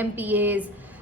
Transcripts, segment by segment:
MPAs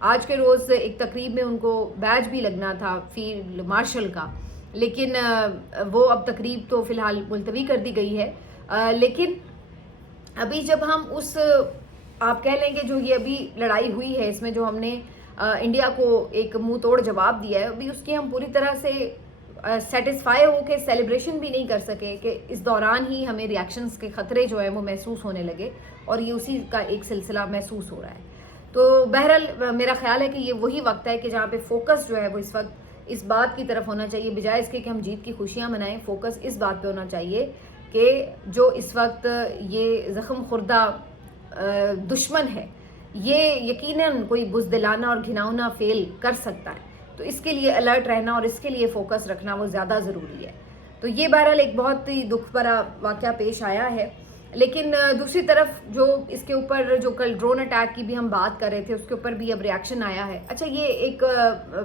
آج کے روز ایک تقریب میں ان کو بیج بھی لگنا تھا فیلڈ مارشل کا، لیکن وہ اب تقریب تو فی الحال ملتوی کر دی گئی ہے. لیکن ابھی جب ہم اس آپ کہہ لیں گے جو یہ ابھی لڑائی ہوئی ہے اس میں جو ہم نے انڈیا کو ایک منہ توڑ جواب دیا ہے، ابھی اس کی ہم پوری طرح سے سیٹسفائی ہو کے سیلیبریشن بھی نہیں کر سکے کہ اس دوران ہی ہمیں ریاکشنز کے خطرے جو ہیں وہ محسوس ہونے لگے، اور یہ اسی کا ایک سلسلہ محسوس ہو رہا ہے. تو بہرحال میرا خیال ہے کہ یہ وہی وقت ہے کہ جہاں پہ فوکس جو ہے وہ اس وقت اس بات کی طرف ہونا چاہیے، بجائے اس کے کہ ہم جیت کی خوشیاں منائیں. فوکس اس بات پہ ہونا چاہیے کہ جو اس وقت یہ زخم خوردہ دشمن ہے یہ یقیناً کوئی بزدلانہ اور گھناؤنا فیل کر سکتا ہے، تو اس کے لیے الرٹ رہنا اور اس کے لیے فوکس رکھنا وہ زیادہ ضروری ہے. تو یہ بہرحال ایک بہت ہی دکھ بھرا واقعہ پیش آیا ہے. لیکن دوسری طرف جو اس کے اوپر جو کل ڈرون اٹیک کی بھی ہم بات کر رہے تھے اس کے اوپر بھی اب ریاکشن آیا ہے. اچھا یہ ایک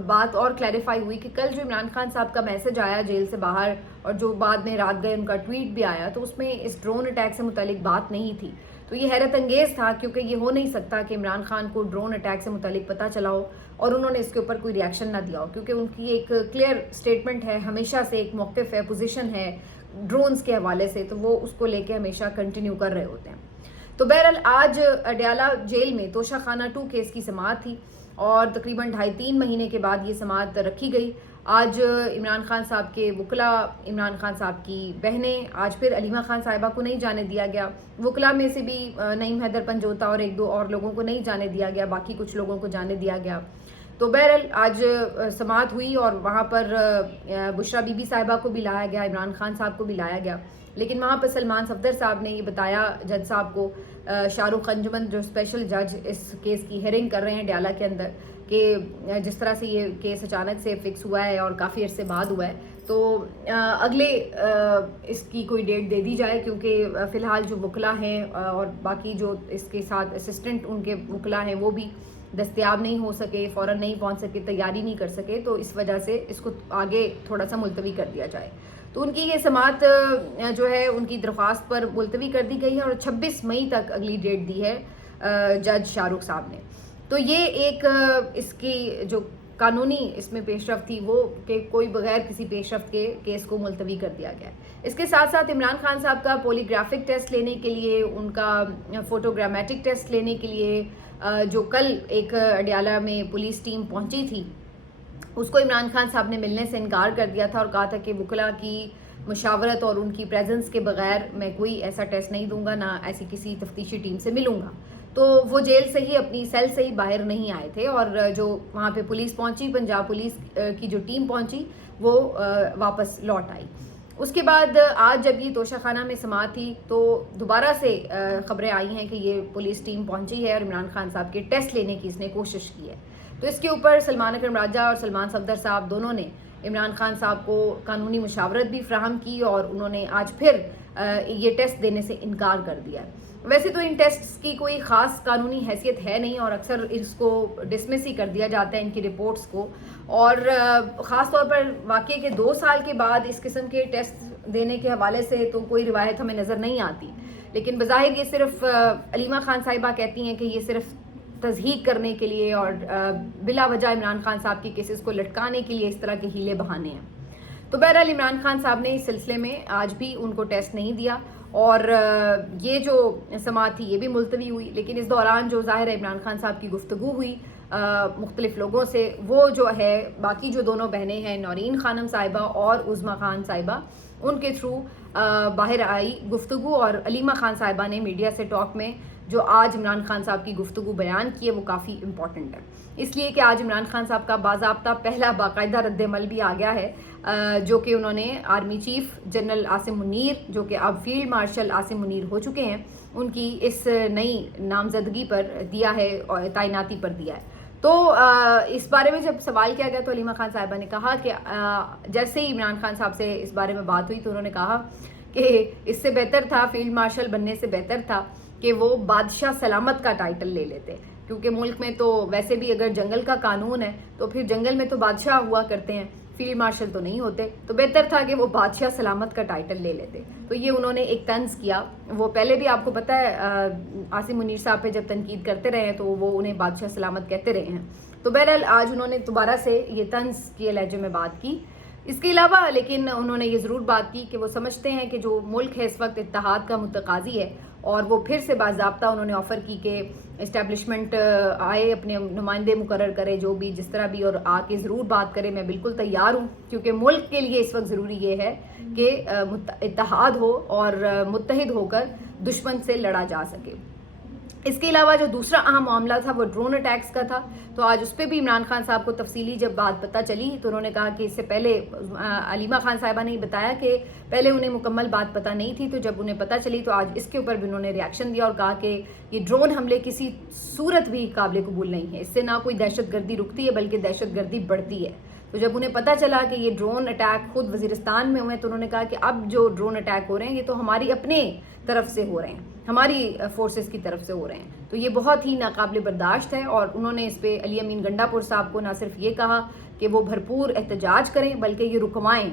بات اور کلیریفائی ہوئی کہ کل جو عمران خان صاحب کا میسج آیا جیل سے باہر اور جو بعد میں رات گئے ان کا ٹویٹ بھی آیا، تو اس میں اس ڈرون اٹیک سے متعلق بات نہیں تھی. تو یہ حیرت انگیز تھا کیونکہ یہ ہو نہیں سکتا کہ عمران خان کو ڈرون اٹیک سے متعلق پتہ چلا ہو اور انہوں نے اس کے اوپر کوئی ریاکشن نہ دیا ہو، کیونکہ ان کی ایک کلیئر سٹیٹمنٹ ہے، ہمیشہ سے ایک موقف ہے، پوزیشن ہے ڈرونز کے حوالے سے، تو وہ اس کو لے کے ہمیشہ کنٹینیو کر رہے ہوتے ہیں. تو بہرحال آج اڈیالہ جیل میں توشہ خانہ 2 کیس کی سماعت تھی اور تقریباً 2.5-3 مہینے کے بعد یہ سماعت رکھی گئی. آج عمران خان صاحب کے وکلاء، عمران خان صاحب کی بہنیں، آج پھر علیمہ خان صاحبہ کو نہیں جانے دیا گیا. وکلاء میں سے بھی نعیم حیدر پنجوتا اور 1-2 اور لوگوں کو نہیں جانے دیا گیا، باقی کچھ لوگوں کو جانے دیا گیا. تو بہرحال آج سماعت ہوئی اور وہاں پر بشرا بی بی صاحبہ کو بھی لایا گیا، عمران خان صاحب کو بھی لایا گیا. لیکن وہاں پر سلمان صفدر صاحب نے یہ بتایا جج صاحب کو، شاہ رخ انجمن جو اسپیشل جج اس کیس کی ہیئرنگ کر رہے ہیں ڈیالہ کے اندر، کہ جس طرح سے یہ کیس اچانک سے فکس ہوا ہے اور کافی عرصے بعد ہوا ہے، تو اگلے اس کی کوئی ڈیٹ دے دی جائے، کیونکہ فی الحال جو وکلاء ہیں اور باقی جو اس کے ساتھ اسسٹنٹ ان کے وکلاء ہیں وہ بھی دستیاب نہیں ہو سکے، فوراً نہیں پہنچ سکے، تیاری نہیں کر سکے، تو اس وجہ سے اس کو آگے تھوڑا سا ملتوی کر دیا جائے. تو ان کی یہ سماعت جو ہے ان کی درخواست پر ملتوی کر دی گئی ہے اور 26 مئی تک اگلی ڈیٹ دی ہے جج شاہ رخ صاحب نے. تو یہ ایک اس کی جو قانونی اس میں پیش رفت تھی وہ کہ کوئی بغیر کسی پیش رفت کے کیس کو ملتوی کر دیا گیا. اس کے ساتھ ساتھ عمران خان صاحب کا پولی گرافک ٹیسٹ لینے کے لیے، ان کا فوٹوگرامیٹک ٹیسٹ لینے کے لیے جو کل ایک اڈیالہ میں پولیس ٹیم پہنچی تھی، اس کو عمران خان صاحب نے ملنے سے انکار کر دیا تھا اور کہا تھا کہ وکلاء کی مشاورت اور ان کی پریزنس کے بغیر میں کوئی ایسا ٹیسٹ نہیں دوں گا، نہ ایسی کسی تفتیشی ٹیم سے ملوں گا. تو وہ جیل سے ہی اپنی سیل سے ہی باہر نہیں آئے تھے اور جو وہاں پہ پولیس پہنچی، پنجاب پولیس کی جو ٹیم پہنچی وہ واپس لوٹ آئی. اس کے بعد آج جب یہ توشہ خانہ میں سماعت تھی تو دوبارہ سے خبریں آئی ہیں کہ یہ پولیس ٹیم پہنچی ہے اور عمران خان صاحب کے ٹیسٹ لینے کی اس نے کوشش کی ہے. تو اس کے اوپر سلمان اکرم راجہ اور سلمان صفدر صاحب دونوں نے عمران خان صاحب کو قانونی مشاورت بھی فراہم کی اور انہوں نے آج پھر یہ ٹیسٹ دینے سے انکار کر دیا. ویسے تو ان ٹیسٹس کی کوئی خاص قانونی حیثیت ہے نہیں اور اکثر اس کو ڈسمس ہی کر دیا جاتا ہے ان کی رپورٹس کو، اور خاص طور پر واقعے کے 2 سال کے بعد اس قسم کے ٹیسٹ دینے کے حوالے سے تو کوئی روایت ہمیں نظر نہیں آتی. لیکن بظاہر یہ صرف علیمہ خان صاحبہ کہتی ہیں کہ یہ صرف تضحیق کرنے کے لیے اور بلا وجہ عمران خان صاحب کی کیسز کو لٹکانے کے لیے اس طرح کے ہیلے بہانے ہیں. تو بہرحال عمران خان صاحب نے اس سلسلے میں آج بھی ان کو ٹیسٹ نہیں دیا اور یہ جو سماعت تھی یہ بھی ملتوی ہوئی. لیکن اس دوران جو ظاہر ہے عمران خان صاحب کی گفتگو ہوئی مختلف لوگوں سے، وہ جو ہے باقی جو دونوں بہنیں ہیں نورین خانم صاحبہ اور عظمیٰ خان صاحبہ، ان کے تھرو باہر آئی گفتگو. اور علیمہ خان صاحبہ نے میڈیا سے ٹاک میں جو آج عمران خان صاحب کی گفتگو بیان کی ہے وہ کافی امپورٹنٹ ہے، اس لیے کہ آج عمران خان صاحب کا باضابطہ پہلا باقاعدہ رد عمل بھی آ گیا ہے، جو کہ انہوں نے army chief general Asim Munir, جو کہ اب فیلڈ مارشل عاصم منیر ہو چکے ہیں، ان کی اس نئی نامزدگی پر دیا ہے اور تعیناتی پر دیا ہے. تو اس بارے میں جب سوال کیا گیا تو علیمہ خان صاحبہ نے کہا کہ جیسے ہی عمران خان صاحب سے اس بارے میں بات ہوئی تو انہوں نے کہا کہ اس سے بہتر تھا، فیلڈ مارشل بننے سے بہتر تھا کہ وہ بادشاہ سلامت کا ٹائٹل لے لیتے، کیونکہ ملک میں تو ویسے بھی اگر جنگل کا قانون ہے تو پھر جنگل میں تو بادشاہ ہوا کرتے ہیں، فیلڈ مارشل تو نہیں ہوتے، تو بہتر تھا کہ وہ بادشاہ سلامت کا ٹائٹل لے لیتے. تو یہ انہوں نے ایک طنز کیا. وہ پہلے بھی آپ کو پتہ ہے عاصم منیر صاحب پہ جب تنقید کرتے رہے ہیں تو وہ انہیں بادشاہ سلامت کہتے رہے ہیں. تو بہرحال آج انہوں نے دوبارہ سے یہ طنز کے لہجے میں بات کی. اس کے علاوہ لیکن انہوں نے یہ ضرور بات کی کہ وہ سمجھتے ہیں کہ جو ملک ہے اس وقت اتحاد کا متقاضی ہے, اور وہ پھر سے باضابطہ انہوں نے آفر کی کہ اسٹیبلشمنٹ آئے, اپنے نمائندے مقرر کرے, جو بھی جس طرح بھی, اور آ کے ضرور بات کرے. میں بالکل تیار ہوں, کیونکہ ملک کے لیے اس وقت ضروری یہ ہے کہ اتحاد ہو اور متحد ہو کر دشمن سے لڑا جا سکے. اس کے علاوہ جو دوسرا اہم معاملہ تھا وہ ڈرون اٹیکس کا تھا. تو آج اس پہ بھی عمران خان صاحب کو تفصیلی جب بات پتہ چلی تو انہوں نے کہا کہ اس سے پہلے علیمہ خان صاحبہ نے بتایا کہ پہلے انہیں مکمل بات پتہ نہیں تھی, تو جب انہیں پتہ چلی تو آج اس کے اوپر بھی انہوں نے ریاکشن دیا اور کہا کہ یہ ڈرون حملے کسی صورت بھی قابل قبول نہیں ہے, اس سے نہ کوئی دہشت گردی رکتی ہے بلکہ دہشت گردی بڑھتی ہے. تو جب انہیں پتہ چلا کہ یہ ڈرون اٹیک خود وزیرستان میں ہوئے تو انہوں نے کہا کہ اب جو ڈرون اٹیک ہو رہے ہیں یہ تو ہماری اپنے طرف سے ہو رہے ہیں, ہماری فورسز کی طرف سے ہو رہے ہیں, تو یہ بہت ہی ناقابل برداشت ہے. اور انہوں نے اس پہ علی امین گنڈا پور صاحب کو نہ صرف یہ کہا کہ وہ بھرپور احتجاج کریں بلکہ یہ رکوائیں,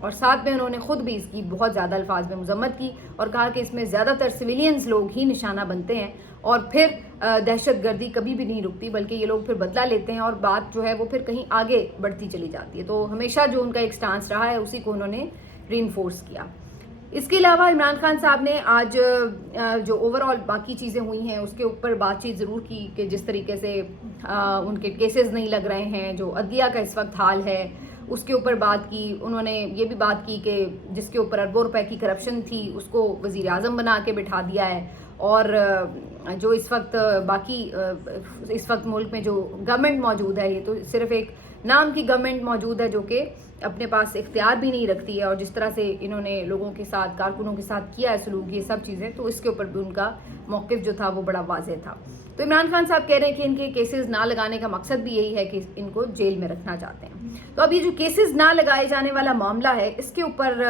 اور ساتھ میں انہوں نے خود بھی اس کی بہت زیادہ الفاظ میں مذمت کی اور کہا کہ اس میں زیادہ تر سویلینز لوگ ہی نشانہ بنتے ہیں اور پھر دہشت گردی کبھی بھی نہیں رکتی بلکہ یہ لوگ پھر بدلہ لیتے ہیں اور بات جو ہے وہ پھر کہیں آگے بڑھتی چلی جاتی ہے. تو ہمیشہ جو ان کا ایک سٹانس رہا ہے اسی کو انہوں نے ری انفورس کیا. اس کے علاوہ عمران خان صاحب نے آج جو اوور آل باقی چیزیں ہوئی ہیں اس کے اوپر بات چیت ضرور کی کہ جس طریقے سے ان کے کیسز نہیں لگ رہے ہیں, جو عدلیہ کا اس وقت حال ہے اس کے اوپر بات کی. انہوں نے یہ بھی بات کی کہ جس کے اوپر اربوں روپے کی کرپشن تھی اس کو وزیر اعظم بنا کے بٹھا دیا ہے, اور جو اس وقت باقی اس وقت ملک میں جو گورنمنٹ موجود ہے یہ تو صرف ایک نام کی گورنمنٹ موجود ہے جو کہ اپنے پاس اختیار بھی نہیں رکھتی ہے, اور جس طرح سے انہوں نے لوگوں کے ساتھ کارکنوں کے ساتھ کیا ہے سلوک, یہ سب چیزیں, تو اس کے اوپر بھی ان کا موقف جو تھا وہ بڑا واضح تھا. تو عمران خان صاحب کہہ رہے ہیں کہ ان کے کیسز نہ لگانے کا مقصد بھی یہی ہے کہ ان کو جیل میں رکھنا چاہتے ہیں. تو اب یہ جو کیسز نہ لگائے جانے والا معاملہ ہے اس کے اوپر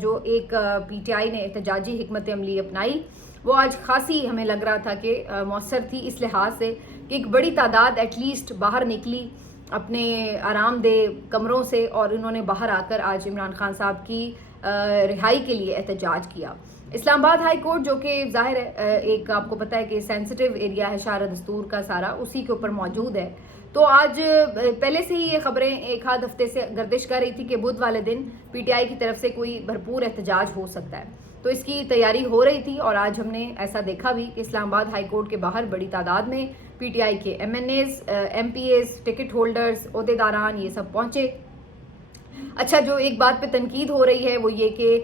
جو ایک پی ٹی آئی نے احتجاجی حکمت عملی اپنائی وہ آج خاصی ہمیں لگ رہا تھا کہ مؤثر تھی, اس لحاظ سے کہ ایک بڑی تعداد ایٹ لیسٹ باہر نکلی اپنے آرام دہ کمروں سے, اور انہوں نے باہر آ کر آج عمران خان صاحب کی رہائی کے لیے احتجاج کیا. اسلام آباد ہائی کورٹ جو کہ ظاہر ہے ایک آپ کو پتہ ہے کہ سینسٹیو ایریا ہے شارع دستور کا سارا, اسی کے اوپر موجود ہے. تو آج پہلے سے ہی یہ خبریں ایک آدھ ہفتے سے گردش کر رہی تھی کہ بدھ والے دن پی ٹی آئی کی طرف سے کوئی بھرپور احتجاج ہو سکتا ہے, تو اس کی تیاری ہو رہی تھی. اور آج ہم نے ایسا دیکھا بھی کہ اسلام آباد ہائی کورٹ کے باہر بڑی تعداد میں پی ٹی آئی کے M N as, M P as, ticket holders, عہدیداران یہ سب پہنچے. اچھا, جو ایک بات پہ تنقید ہو رہی ہے وہ یہ کہ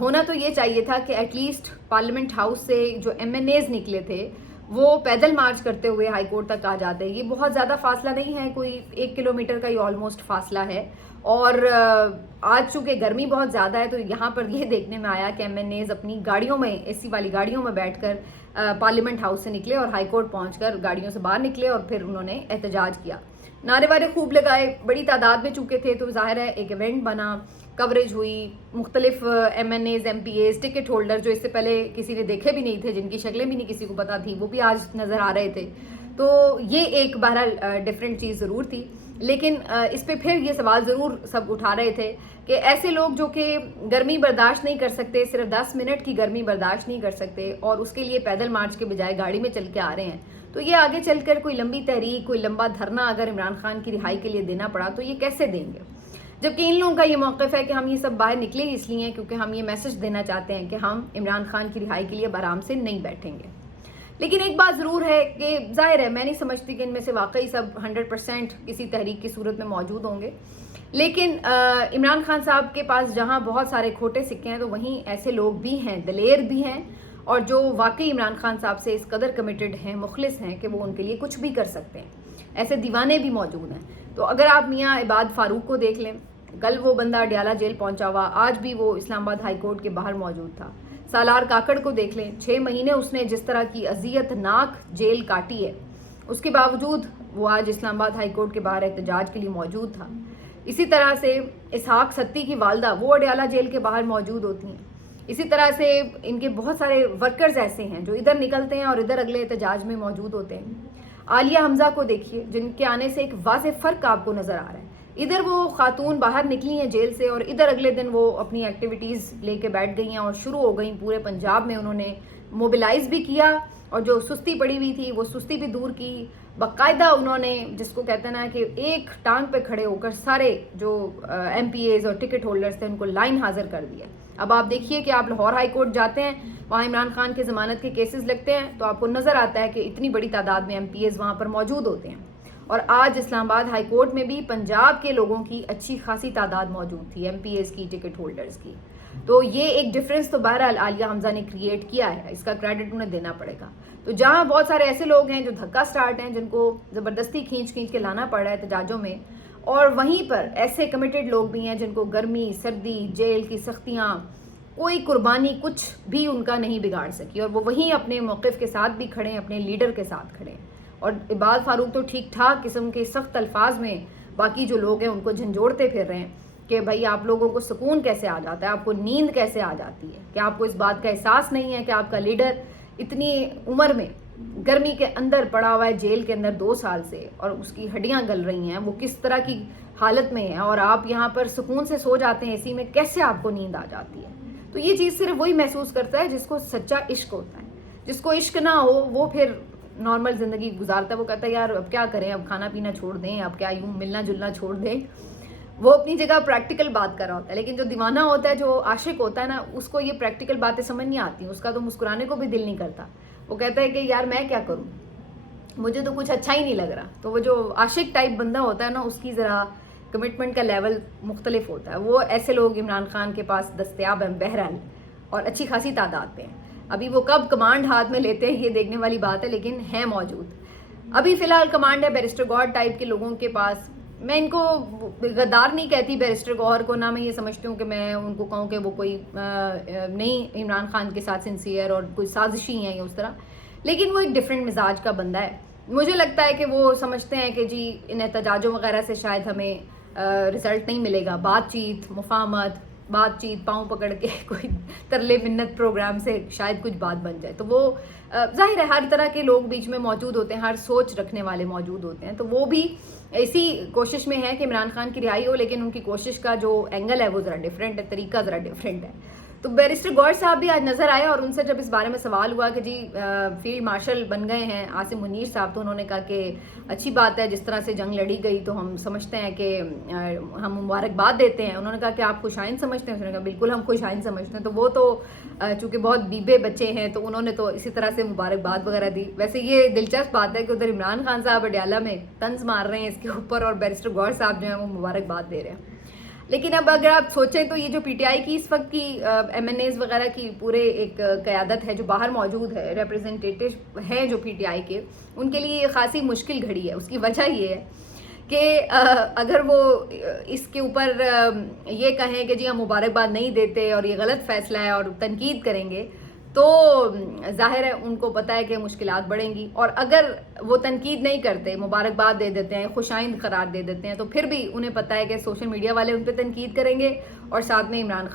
ہونا تو یہ چاہیے تھا کہ ایٹ لیسٹ پارلیمنٹ ہاؤس سے جو ایم این ایز نکلے تھے وہ پیدل مارچ کرتے ہوئے ہائی کورٹ تک آ جاتے. یہ بہت زیادہ فاصلہ نہیں ہے, کوئی 1 کلومیٹر کا یہ آلموسٹ فاصلہ ہے, اور آج چونکہ گرمی بہت زیادہ ہے تو یہاں پر یہ دیکھنے میں آیا کہ ایم این ایز اپنی گاڑیوں میں, اے سی والی گاڑیوں میں بیٹھ کر پارلیمنٹ ہاؤس سے نکلے اور ہائی کورٹ پہنچ کر گاڑیوں سے باہر نکلے اور پھر انہوں نے احتجاج کیا. نعرے وارے خوب لگائے, بڑی تعداد میں چونکہ تھے تو ظاہر ہے ایک ایونٹ بنا, کوریج ہوئی, مختلف M N as, M P as, ticket holder جو اس سے پہلے کسی نے دیکھے بھی نہیں تھے, جن کی شکلیں بھی نہیں کسی کو پتہ تھی, وہ بھی آج نظر آ رہے تھے. تو یہ ایک بہرحال ڈفرینٹ چیز ضرور تھی. لیکن اس پہ پھر یہ سوال ضرور سب اٹھا رہے تھے کہ ایسے لوگ جو کہ گرمی برداشت نہیں کر سکتے, صرف 10 منٹ کی گرمی برداشت نہیں کر سکتے اور اس کے لیے پیدل مارچ کے بجائے گاڑی میں چل کے آ رہے ہیں, تو یہ آگے چل کر کوئی لمبی تحریک, کوئی لمبا دھرنا اگر عمران خان کی رہائی کے لیے دینا پڑا تو یہ کیسے دیں گے؟ جبکہ ان لوگوں کا یہ موقف ہے کہ ہم یہ سب باہر نکلے ہی اس لیے ہیں کیونکہ ہم یہ میسج دینا چاہتے ہیں کہ ہم عمران خان کی رہائی کے لیے آرام سے نہیں بیٹھیں گے. لیکن ایک بات ضرور ہے کہ ظاہر ہے میں نہیں سمجھتی کہ ان میں سے واقعی سب 100% کسی تحریک کی صورت میں موجود ہوں گے, لیکن عمران خان صاحب کے پاس جہاں بہت سارے کھوٹے سکے ہیں تو وہیں ایسے لوگ بھی ہیں, دلیر بھی ہیں, اور جو واقعی عمران خان صاحب سے اس قدر کمیٹڈ ہیں, مخلص ہیں کہ وہ ان کے لیے کچھ بھی کر سکتے ہیں. ایسے دیوانے بھی موجود ہیں. تو اگر آپ میاں عباد فاروق کو دیکھ لیں, کل وہ بندہ اڈیالہ جیل پہنچا ہوا, آج بھی وہ اسلام آباد ہائی کورٹ کے باہر موجود تھا. سالار کاکڑ کو دیکھ لیں, 6 مہینے اس نے جس طرح کی اذیت ناک جیل کاٹی ہے, اس کے باوجود وہ آج اسلام آباد ہائی کورٹ کے باہر احتجاج کے لیے موجود تھا. اسی طرح سے اسحاق ستی کی والدہ وہ اڈیالہ جیل کے باہر موجود ہوتی ہیں. اسی طرح سے ان کے بہت سارے ورکرز ایسے ہیں جو ادھر نکلتے ہیں اور ادھر اگلے احتجاج میں موجود ہوتے ہیں. عالیہ حمزہ کو دیکھیے, جن کے آنے سے ایک واضح فرق آپ کو نظر آ رہا ہے. ادھر وہ خاتون باہر نکلی ہیں جیل سے اور ادھر اگلے دن وہ اپنی ایکٹیویٹیز لے کے بیٹھ گئی ہیں اور شروع ہو گئیں. پورے پنجاب میں انہوں نے موبلائز بھی کیا اور جو سستی پڑی ہوئی تھی وہ سستی بھی دور کی. باقاعدہ انہوں نے جس کو کہتے ہیں نا کہ ایک ٹانگ پہ کھڑے ہو کر سارے جو ایم پی ایز اور ٹکٹ ہولڈرز تھے ان کو لائن حاضر کر دیا. اب آپ دیکھیے کہ آپ لاہور ہائی کورٹ جاتے ہیں, وہاں عمران خان کے ضمانت کے کیسز لگتے ہیں تو آپ کو نظر آتا ہے کہ اتنی بڑی تعداد میں ایم پی ایز وہاں پر موجود ہوتے ہیں. اور آج اسلام آباد ہائی کورٹ میں بھی پنجاب کے لوگوں کی اچھی خاصی تعداد موجود تھی, ایم پی ایز کی, ٹکٹ ہولڈرز کی. تو یہ ایک ڈفرینس تو بہرحال عالیہ حمزہ نے کریٹ کیا ہے, اس کا کریڈٹ انہیں دینا پڑے گا. تو جہاں بہت سارے ایسے لوگ ہیں جو دھکا سٹارٹ ہیں, جن کو زبردستی کھینچ کے لانا پڑ رہا ہے احتجاجوں میں, اور وہیں پر ایسے کمیٹڈ لوگ بھی ہیں جن کو گرمی, سردی, جیل کی سختیاں, کوئی قربانی کچھ بھی ان کا نہیں بگاڑ سکی, اور وہ وہیں اپنے موقف کے ساتھ بھی کھڑے ہیں, اپنے لیڈر کے ساتھ کھڑے ہیں. اور عباد فاروق تو ٹھیک ٹھاک قسم کے سخت الفاظ میں باقی جو لوگ ہیں ان کو جھنجھوڑتے پھر رہے ہیں کہ بھائی آپ لوگوں کو سکون کیسے آ جاتا ہے, آپ کو نیند کیسے آ جاتی ہے, کہ آپ کو اس بات کا احساس نہیں ہے کہ آپ کا لیڈر اتنی عمر میں گرمی کے اندر پڑا ہوا ہے جیل کے اندر 2 سال سے, اور اس کی ہڈیاں گل رہی ہیں, وہ کس طرح کی حالت میں ہے, اور آپ یہاں پر سکون سے سو جاتے ہیں اسی میں, کیسے آپ کو نیند آ جاتی ہے. تو یہ چیز صرف وہی محسوس کرتا ہے جس کو سچا عشق ہوتا ہے. جس کو عشق نہ ہو وہ پھر نارمل زندگی گزارتا ہے, وہ کہتا ہے یار اب کیا کریں, اب کھانا پینا چھوڑ دیں, اب کیا یوں ملنا جلنا چھوڑ دیں. وہ اپنی جگہ پریکٹیکل بات کر رہا ہوتا ہے, لیکن جو دیوانہ ہوتا ہے, جو عاشق ہوتا ہے نا, اس کو یہ پریکٹیکل باتیں سمجھ نہیں آتی, اس کا تو مسکرانے کو بھی دل نہیں کرتا. وہ کہتا ہے کہ یار میں کیا کروں, مجھے تو کچھ اچھا ہی نہیں لگ رہا. تو وہ جو عاشق ٹائپ بندہ ہوتا ہے نا, اس کی ذرا کمٹمنٹ کا لیول مختلف ہوتا ہے. وہ ایسے لوگ عمران خان کے پاس دستیاب ہیں بہرحال, اور اچھی خاصی تعداد پہ ہیں. ابھی وہ کب کمانڈ ہاتھ میں لیتے ہیں یہ دیکھنے والی بات ہے, لیکن ہیں موجود. ابھی فی الحال کمانڈ ہے بیرسٹر گوہر ٹائپ کے لوگوں کے پاس. میں ان کو غدار نہیں کہتی بیرسٹر گوہر کو, نہ میں یہ سمجھتی ہوں کہ میں ان کو کہوں کہ وہ کوئی نہیں عمران خان کے ساتھ سنسیئر اور کوئی سازشی ہیں یا اس طرح, لیکن وہ ایک ڈفرینٹ مزاج کا بندہ ہے. مجھے لگتا ہے کہ وہ سمجھتے ہیں کہ جی ان احتجاجوں وغیرہ سے شاید ہمیں رزلٹ نہیں ملے گا, بات چیت, مفاہمت, بات چیت, پاؤں پکڑ کے کوئی ترلے منت پروگرام سے شاید کچھ بات بن جائے. تو وہ ظاہر ہے ہر طرح کے لوگ بیچ میں موجود ہوتے ہیں, ہر سوچ رکھنے والے موجود ہوتے ہیں. تو وہ بھی اسی کوشش میں ہے کہ عمران خان کی رہائی ہو, لیکن ان کی کوشش کا جو اینگل ہے وہ ذرا ڈفرینٹ ہے, طریقہ ذرا ڈفرینٹ ہے. تو بیرسٹر گوہر صاحب بھی آج نظر آئے, اور ان سے جب اس بارے میں سوال ہوا کہ جی فیلڈ مارشل بن گئے ہیں عاصم منیر صاحب, تو انہوں نے کہا کہ اچھی بات ہے, جس طرح سے جنگ لڑی گئی تو ہم سمجھتے ہیں کہ ہم مبارکباد دیتے ہیں. انہوں نے کہا کہ آپ خوش آئند سمجھتے ہیں, انہوں نے کہا بالکل ہم خوش آئند سمجھتے ہیں. تو وہ تو چونکہ بہت بیبے بچے ہیں تو انہوں نے تو اسی طرح سے مبارکباد وغیرہ دی. ویسے یہ دلچسپ بات ہے کہ ادھر عمران خان صاحب اڈیالہ میں طنز مار رہے ہیں اس کے اوپر, اور بیرسٹر گوہر صاحب جو ہیں وہ مبارکباد دے رہے ہیں. لیکن اب اگر آپ سوچیں تو یہ جو پی ٹی آئی کی اس وقت کی ایم این ایز وغیرہ کی پورے ایک قیادت ہے جو باہر موجود ہے, ریپرزنٹیٹو ہیں جو پی ٹی آئی کے, ان کے لیے یہ خاصی مشکل گھڑی ہے. اس کی وجہ یہ ہے کہ اگر وہ اس کے اوپر یہ کہیں کہ جی ہم مبارکباد نہیں دیتے اور یہ غلط فیصلہ ہے اور تنقید کریں گے, تو ظاہر ہے ان کو پتہ ہے کہ مشکلات بڑھیں گی. اور اگر وہ تنقید نہیں کرتے, مبارکباد دے دیتے ہیں, خوش آئند قرار دے دیتے ہیں, تو پھر بھی انہیں پتہ ہے کہ سوشل میڈیا والے ان پہ تنقید کریں گے, اور ساتھ میں عمران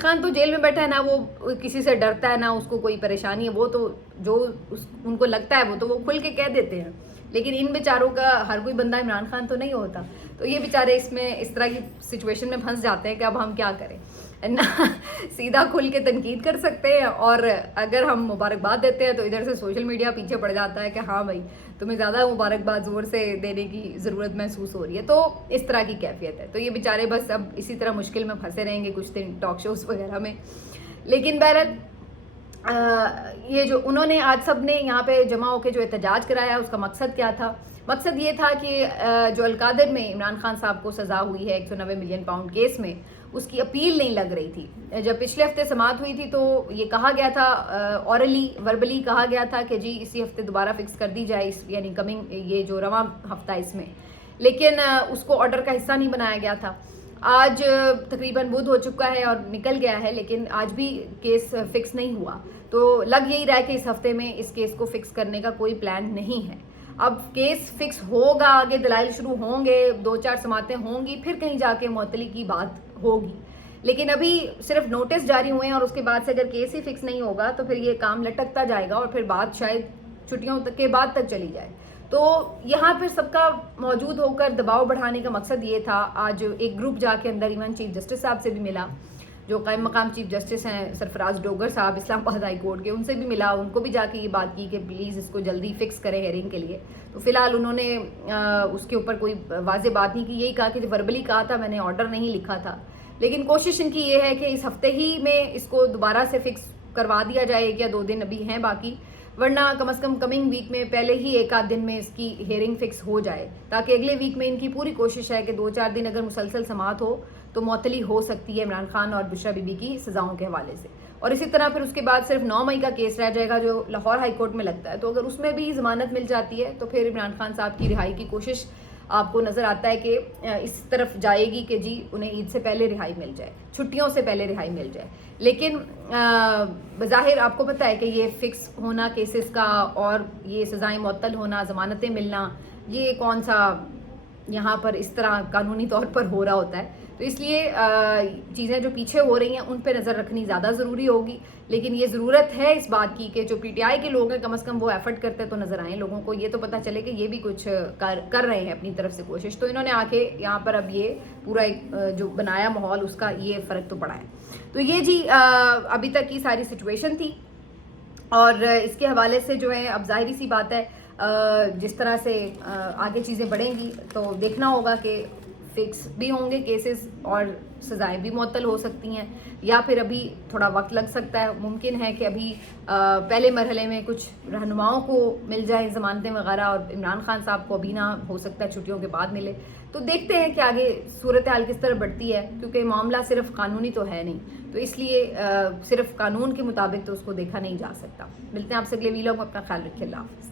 خان تو جیل میں بیٹھا ہے, نہ وہ کسی سے ڈرتا ہے, نہ اس کو کوئی پریشانی ہے. وہ تو جو ان کو لگتا ہے وہ تو وہ کھل کے کہہ دیتے ہیں. لیکن ان بیچاروں کا ہر کوئی بندہ عمران خان تو نہیں ہوتا, تو یہ بیچارے اس میں اس طرح کی سچویشن میں پھنس جاتے ہیں کہ اب ہم کیا کریں. نہ سیدھا کھل کے تنقید کر سکتے ہیں, اور اگر ہم مبارکباد دیتے ہیں تو ادھر سے سوشل میڈیا پیچھے پڑ جاتا ہے کہ ہاں بھائی تمہیں زیادہ مبارکباد زور سے دینے کی ضرورت محسوس ہو رہی ہے. تو اس طرح کی کیفیت ہے. تو یہ بیچارے بس اب اسی طرح مشکل میں پھنسے رہیں گے کچھ دن ٹاک شوز وغیرہ میں. لیکن بہرحال یہ جو انہوں نے آج سب نے یہاں پہ جمع ہو کے جو احتجاج کرایا, اس کا مقصد کیا تھا؟ مقصد یہ تھا کہ جو القادر میں عمران خان صاحب کو سزا ہوئی ہے 190 ملین پاؤنڈ کیس میں, اس کی اپیل نہیں لگ رہی تھی. جب پچھلے ہفتے سماعت ہوئی تھی تو یہ کہا گیا تھا, وربلی کہا گیا تھا کہ جی اسی ہفتے دوبارہ فکس کر دی جائے, یعنی کمنگ یہ جو رواں ہفتہ اس میں, لیکن اس کو آرڈر کا حصہ نہیں بنایا گیا تھا. آج تقریباً بدھ ہو چکا ہے اور نکل گیا ہے, لیکن آج بھی کیس فکس نہیں ہوا. تو لگ یہی رہا ہے کہ اس ہفتے میں اس کیس کو فکس کرنے کا کوئی پلان نہیں ہے. اب کیس فکس ہوگا, آگے دلائل شروع ہوں گے, 2-4 سماعتیں ہوں گی, پھر کہیں جا کے معطلی کی بات ہوگی. لیکن ابھی صرف نوٹس جاری ہوئے ہیں, اور اس کے بعد سے اگر کیس ہی فکس نہیں ہوگا تو پھر یہ کام لٹکتا جائے گا, اور پھر بات شاید چھٹیوں کے بعد تک چلی جائے. تو یہاں پھر سب کا موجود ہو کر دباؤ بڑھانے کا مقصد یہ تھا. آج ایک گروپ جا کے اندر ایون چیف جسٹس صاحب سے بھی ملا, جو قائم مقام چیف جسٹس ہیں سرفراز ڈوگر صاحب اسلام آباد ہائی کورٹ کے، ان سے بھی ملا، ان کو بھی جا کے یہ بات کی کہ پلیز اس کو جلدی فکس کرے ہیئرنگ کے لیے. تو فی الحال انہوں نے اس کے اوپر کوئی واضح بات نہیں کی. یہی کہا کہ وربلی کہا تھا، میں نے آرڈر نہیں لکھا تھا. لیکن کوشش ان کی یہ ہے کہ اس ہفتے ہی میں اس کو دوبارہ سے فکس کروا دیا جائے. 1 یا 2 دن ابھی ہیں باقی، ورنہ کم از کم کمنگ ویک میں پہلے ہی 1 آدھ دن میں اس کی ہیئرنگ فکس ہو جائے، تاکہ اگلے ویک میں ان کی پوری کوشش ہے کہ 2-4 دن اگر مسلسل سماعت ہو تو معطلی ہو سکتی ہے عمران خان اور بشرا بی بی کی سزاؤں کے حوالے سے. اور اسی طرح پھر اس کے بعد صرف 9 مئی کا کیس رہ جائے گا جو لاہور ہائی کورٹ میں لگتا ہے. تو اگر اس میں بھی ضمانت مل جاتی ہے تو پھر عمران خان صاحب کی رہائی کی کوشش آپ کو نظر آتا ہے کہ اس طرف جائے گی کہ جی انہیں عید سے پہلے رہائی مل جائے، چھٹیوں سے پہلے رہائی مل جائے. لیکن بظاہر آپ کو پتہ ہے کہ یہ فکس ہونا کیسز کا اور یہ سزائیں معطل ہونا، ضمانتیں ملنا، یہ کون سا یہاں پر اس طرح قانونی طور پر ہو رہا ہوتا ہے. تو اس لیے چیزیں جو پیچھے ہو رہی ہیں ان پہ نظر رکھنی زیادہ ضروری ہوگی. لیکن یہ ضرورت ہے اس بات کی کہ جو پی ٹی آئی کے لوگ ہیں کم از کم وہ ایفرٹ کرتے تو نظر آئیں، لوگوں کو یہ تو پتہ چلے کہ یہ بھی کچھ کر رہے ہیں اپنی طرف سے کوشش. تو انہوں نے آ کے یہاں پر اب یہ پورا ایک جو بنایا ماحول، اس کا یہ فرق تو پڑا ہے. تو یہ جی ابھی تک کی ساری سچویشن تھی. اور اس کے حوالے سے جو ہے اب ظاہری سی بات ہے جس طرح سے آگے چیزیں بڑھیں گی تو دیکھنا ہوگا کہ فکس بھی ہوں گے کیسز اور سزائیں بھی معطل ہو سکتی ہیں، یا پھر ابھی تھوڑا وقت لگ سکتا ہے. ممکن ہے کہ ابھی پہلے مرحلے میں کچھ رہنماؤں کو مل جائیں ضمانتیں وغیرہ، اور عمران خان صاحب کو ابھی نہ ہو سکتا ہے چھٹیوں کے بعد ملے. تو دیکھتے ہیں کہ آگے صورتحال کس طرح بڑھتی ہے، کیونکہ معاملہ صرف قانونی تو ہے نہیں، تو اس لیے صرف قانون کے مطابق تو اس کو دیکھا نہیں جا سکتا. ملتے ہیں آپ سے اگلے ویلاگ میں، اپنا خیال رکھیے. اللہ حافظ.